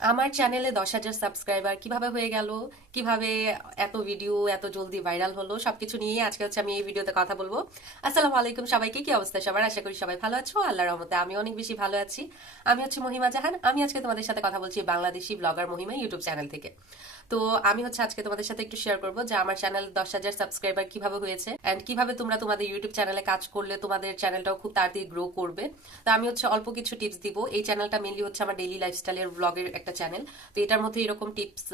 আমার চ্যানেলে 10,000 সাবস্ক্রাইবার কিভাবে হয়ে গেল, কিভাবে এত ভিডিও এত জলদি ভাইরাল হলো, সবকিছু নিয়ে আজকে হচ্ছে আমি এই ভিডিওতে কথা বলবো। আসসালামু আলাইকুম সবাইকে, কি অবস্থা সবার? আশা করি সবাই ভালো আছো, আল্লাহর রহমতে আমি অনেক বেশি ভালো আছি। আমি হচ্ছে মহিমা জাহান, আমি আজকে তোমাদের সাথে কথা বলছি বাংলাদেশি ব্লগার মহিমা ইউটিউব চ্যানেল থেকে। তো আমি হচ্ছে আজকে তোমাদের সাথে একটু শেয়ার করবো যে আমার চ্যানেল 10,000 সাবস্ক্রাইবার কিভাবে হয়েছে এন্ড কিভাবে তোমরা তোমাদের ইউটিউব চ্যানেলে কাজ করলে তোমাদের চ্যানেলটাও খুব তাড়াতাড়ি গ্রো করবে। তো আমি হচ্ছে অল্প কিছু টিপস দিব। এই চ্যানেলটা মেনলি হচ্ছে আমার ডেইলি লাইফস্টাইলের ব্লগের একটা চ্যানেল। তো এটার মধ্যে এরকম টিপস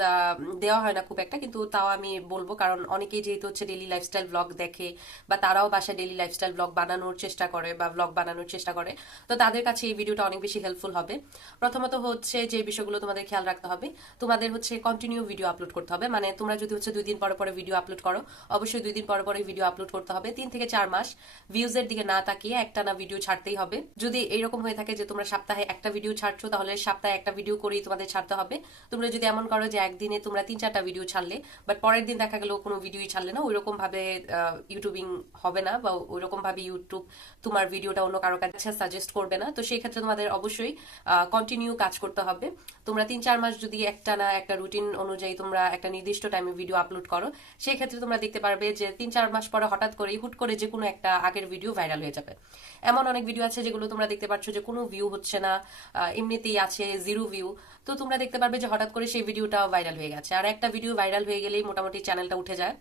দেওয়া হয় না খুব একটা, কিন্তু তাও আমি বলবো কারণ অনেকেই যেহেতু হচ্ছে ডেইলি লাইফস্টাইল ব্লগ দেখে বা তারাও বাসায় ডেইলি লাইফস্টাইল ব্লগ বানানোর চেষ্টা করে বা ব্লগ বানানোর চেষ্টা করে, তো তাদের কাছে এই ভিডিওটা অনেক বেশি হেল্পফুল হবে। প্রথমত হচ্ছে যে বিষয়গুলো তোমাদের খেয়াল রাখতে হবে, তোমাদের হচ্ছে কন্টিনিউ ভিডিও আপলোড করতে হবে। মানে তোমরা যদি হচ্ছে 2 দিন পরে পরে ভিডিও আপলোড করো, অবশ্যই 2 দিন পরে পরে ভিডিও আপলোড করতে হবে। 3 থেকে 4 মাস ভিউজের দিকে না তাকিয়ে একটা না ভিডিও ছাড়তেই হবে। যদি এরকম হয়ে থাকে যে তোমরা সপ্তাহে একটা ভিডিও ছাড়ছো, তাহলে সপ্তাহে একটা ভিডিও করেই তোমাদের ছাড়তে হবে। তোমরা যদি এমন করো যে একদিনে তোমরা 3-4টা ভিডিও ছাড়লে, বাট পরের দিন দেখা গেল কোনো ভিডিওই ছাড়লে না, ওইরকম ভাবে ইউটিউবিং হবে না বা ওইরকম ভাবে ইউটিউব তোমার ভিডিওটা অন্য কারো কাছে সাজেস্ট করবে না। তো সেই ক্ষেত্রে তোমাদের অবশ্যই কন্টিনিউ কাজ করতে হবে। তোমরা 3-4 মাস যদি একটা না একটা রুটিন অনুযায়ী তোমরা একটা নির্দিষ্ট টাইমে ভিডিও আপলোড করো, সেই ক্ষেত্রে তোমরা দেখতে পারবে যে 3-4 মাস পরে হঠাৎ করে হুট করে যে কোনো একটা আগের ভিডিও ভাইরাল হয়ে যাবে। এমন অনেক ভিডিও আছে যেগুলো তোমরা দেখতে পাচ্ছ যে কোনো ভিউ হচ্ছে না, এমনিতেই আছে জিরো ভিউ। তো তোমরা দেখতে পারবে যে হঠাৎ করে সেই ভিডিওটা ভাইরাল হয়ে গেছে। আর একটা ভিডিও ভাইরাল হয়ে গেলেই মোটামুটি চ্যানেলটা উঠে যায়।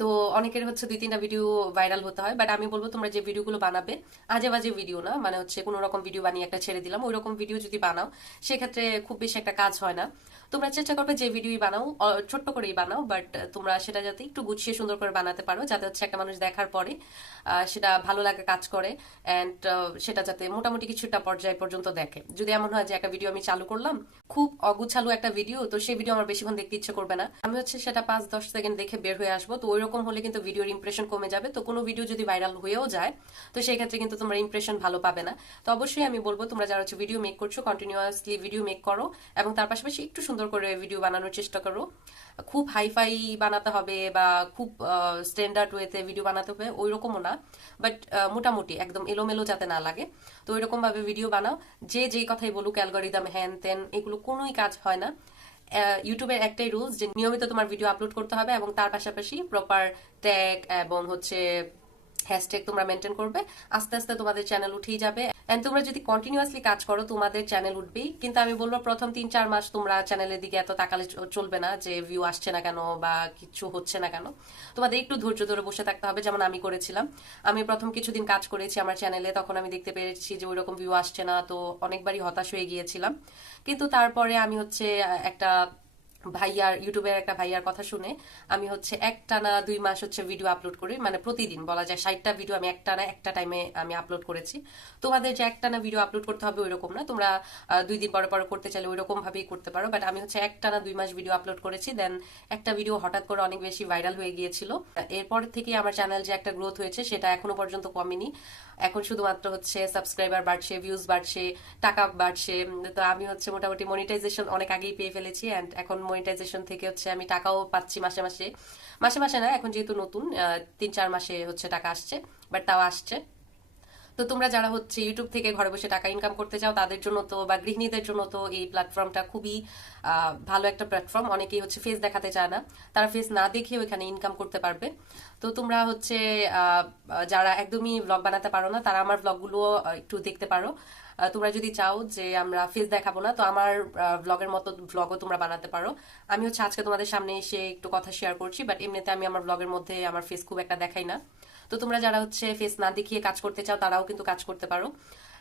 তো অনেকের হচ্ছে 2-3টা ভিডিও ভাইরাল হতে হয়, বাট আমি বলবো তোমরা যে ভিডিওগুলো বানাবে আজে বাজে ভিডিও না, মানে হচ্ছে কোনো রকম ভিডিও বানিয়ে একটা ছেড়ে দিলাম ওই রকম ভিডিও যদি বানাও, সেক্ষেত্রে খুব বেশি একটা কাজ হয় না। তোমরা চেষ্টা করবে যে ভিডিওই বানাও ছোট্ট করেই বানাও, বাট তোমরা সেটা যাতে একটু গুছিয়ে সুন্দর করে বানাতে পারো, যাতে হচ্ছে একটা মানুষ দেখার পরে সেটা ভালো লাগা কাজ করে অ্যান্ড সেটা যাতে মোটামুটি কিছুটা পর্যায় পর্যন্ত দেখে। যদি এমন হয় যে একটা ভিডিও আমি চালু করলাম, খুব অগুছালো একটা ভিডিও, তো সেই ভিডিও আমার বেশিক্ষণ দেখতে ইচ্ছে করবে না, আমি হচ্ছে সেটা 5-10 সেকেন্ড দেখে বের হয়ে আসবো। তো ওইরকম হলে কিন্তু ভিডিওর ইমপ্রেশন কমে যাবে। তো কোনো ভিডিও যদি ভাইরাল হয়েও যায়, তো সেই ক্ষেত্রে কিন্তু তোমরা ইমপ্রেশন ভালো পাবে না। তো অবশ্যই আমি বলবো তোমরা যারা হচ্ছে ভিডিও মেক করছো, কন্টিনিউয়াসলি ভিডিও মেক করো এবং তার পাশাপাশি একটু সুন্দর করে ভিডিও বানানোর চেষ্টা করো। খুব হাইফাই বানাতে হবে বা খুব স্ট্যান্ডার্ড ওয়েতে ভিডিও বানাতে হবে ওই রকমও না, বাট মোটামুটি একদম এলোমেলো যাতে না লাগে, তো ওইরকম ভাবে ভিডিও বানাও। যে যেই কথাই বলুক, অ্যালগোরিদম হ্যান ত্যান এগুলো কোনোই কাজ হয় না। ইউটিউবের একটাই রুলস যে নিয়মিত তোমার ভিডিও আপলোড করতে হবে এবং তার পাশাপাশি প্রপার ট্যাগ এবং হচ্ছে হ্যাশট্যাগ তোমরা মেনটেন করবে। আস্তে আস্তে তোমাদের চ্যানেল উঠেই যাবে এন্ড তোমরা যদি কন্টিনিউয়াসলি কাজ করো তোমাদের চ্যানেল উঠবেই। কিন্তু আমি বলবো প্রথম 3-4 মাস তোমরা চ্যানেলের দিকে এত তাকালে চলবে না যে ভিউ আসছে না কেন বা কিছু হচ্ছে না কেন। তোমাদের একটু ধৈর্য ধরে বসে থাকতে হবে, যেমন আমি করেছিলাম। আমি প্রথম কিছুদিন কাজ করেছি আমার চ্যানেলে, তখন আমি দেখতে পেরেছি যে ওইরকম ভিউ আসছে না, তো অনেকবারই হতাশ হয়ে গিয়েছিলাম। কিন্তু তারপরে আমি হচ্ছে একটা ভাইয়ার ইউটিউবের একটা ভাইয়ার কথা শুনে আমি হচ্ছে একটানা 2 মাস হচ্ছে ভিডিও আপলোড করি, মানে প্রতিদিন বলা যায় 60টা ভিডিও আমি একটানা একটা টাইমে আমি আপলোড করেছি। তোমাদের যে একটানা ভিডিও আপলোড করতে হবে ওইরকম না, তোমরা 2 দিন পরে পরে করতে চাইলে ওইরকম ভাবেই করতে পারো, বাট আমি হচ্ছে একটানা 2 মাস ভিডিও আপলোড করেছি। দেন একটা ভিডিও হঠাৎ করে অনেক বেশি ভাইরাল হয়ে গিয়েছিল। এরপর থেকে আমার চ্যানেল যে একটা গ্রোথ হয়েছে সেটা এখনো পর্যন্ত কমেনি। এখন শুধুমাত্র হচ্ছে সাবস্ক্রাইবার বাড়ছে, ভিউজ বাড়ছে, টাকা বাড়ছে। তো আমি হচ্ছে মোটামুটি মনিটাইজেশন অনেক আগেই পেয়ে ফেলেছি অ্যান্ড এখন মনিটাইজেশন থেকে হচ্ছে আমি টাকাও পাচ্ছি মাসে মাসে। মাসে মাসে না, এখন যেহেতু নতুন 3-4 মাসে হচ্ছে টাকা আসছে, বাট তাও আসছে। তো তোমরা যারা হচ্ছে ইউটিউব থেকে ঘরে বসে টাকা ইনকাম করতে চাও তাদের জন্য তো বা গৃহিণীদের জন্য তো এই প্ল্যাটফর্মটা খুবই ভালো একটা প্ল্যাটফর্ম। অনেকেই হচ্ছে ফেস দেখাতে চায় না, তারা ফেস না দেখেও এখানে ইনকাম করতে পারবে। তো তোমরা হচ্ছে যারা একদমই ব্লগ বানাতে পারো না তারা আমার ব্লগগুলো একটু দেখতে পারো। তোমরা যদি চাও যে আমরা ফেস দেখাবো না, তো আমার ব্লগের মতো ব্লগও তোমরা বানাতে পারো। আমি হচ্ছে আজকে তোমাদের সামনে এসে একটু কথা শেয়ার করছি, বাট এমনিতে আমি আমার ব্লগের মধ্যে আমার ফেস খুব একটা দেখাই না। তো তোমরা যারা হচ্ছে ফেস না দেখিয়ে কাজ করতে চাও তারাও কিন্তু কাজ করতে পারো।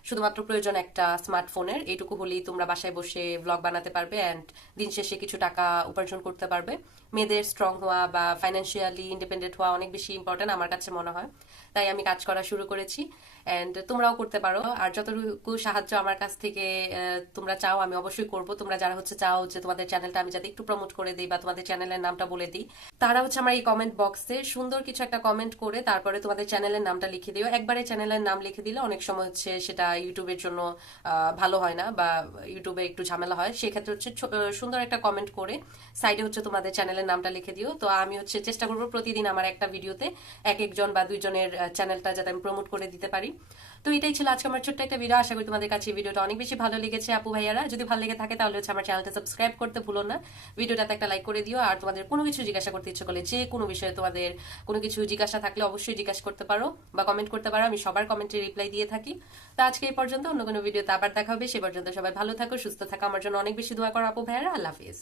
শুধুমাত্র প্রয়োজন একটা স্মার্টফোনের, এইটুকু হলেই তোমরা বাসায় বসে ব্লগ বানাতে পারবে অ্যান্ড দিন শেষে কিছু টাকা উপার্জন করতে পারবে। মেয়েদের স্ট্রং হওয়া বা ফাইন্যান্সিয়ালি ইন্ডিপেন্ডেন্ট হওয়া অনেক বেশি ইম্পর্টেন্ট আমার কাছে মনে হয়, তাই আমি কাজ করা শুরু করেছি অ্যান্ড তোমরাও করতে পারো। আর যতটুকু সাহায্য আমার কাছ থেকে তোমরা চাও আমি অবশ্যই করব। তোমরা যারা হচ্ছে চাও যে তোমাদের চ্যানেলটা আমি যাতে একটু প্রমোট করে দিই বা তোমাদের চ্যানেলের নামটা বলে দিই, তারা হচ্ছে আমার এই কমেন্ট বক্সে সুন্দর কিছু একটা কমেন্ট করে তারপরে তোমাদের চ্যানেলের নামটা লিখে দিও। একবারে চ্যানেলের নাম লিখে দিলে অনেক সময় হচ্ছে সেটা ইউটিউবের জন্য ভালো হয় না বা ইউটিউবে একটু ঝামেলা হয়। সেক্ষেত্রে হচ্ছে সুন্দর একটা কমেন্ট করে সাইডে হচ্ছে তোমাদের চ্যানেলের নামটা লিখে দিও। তো আমি হচ্ছে চেষ্টা করবো প্রতিদিন আমার একটা ভিডিওতে এক একজন বা 2 জনের চ্যানেলটা যাতে আমি প্রমোট করে দিতে পারি। তো এটাই ছিল আজকে আমার ছোট্ট একটা ভিডিও। আশা করি তোমাদের কাছে এই ভিডিওটা অনেক বেশি ভালো লেগেছে আপু ভাইয়ারা। যদি ভালো লেগে থাকে তাহলে হচ্ছে আমার চ্যানেলটা সাবস্ক্রাইব করতে ভুলো না, ভিডিওটাতে একটা লাইক করে দিও। আর তোমাদের কোনো কিছু জিজ্ঞাসা করতে ইচ্ছে করলে, যে কোনো বিষয়ে তোমাদের কোনো কিছু জিজ্ঞাসা থাকলে অবশ্যই জিজ্ঞাসা করতে পারো বা কমেন্ট করতে পারো, আমি সবার কমেন্টে রিপ্লাই দিয়ে থাকি। তো আজকে এই পর্যন্ত, অন্য কোনো ভিডিওতে আবার দেখা হবে। সে পর্যন্ত সবাই ভালো থাকো, সুস্থ থাকো, আমার জন্য অনেক বেশি দোয়া করো আপু ভাইয়ারা। আল্লাহ হাফিজ।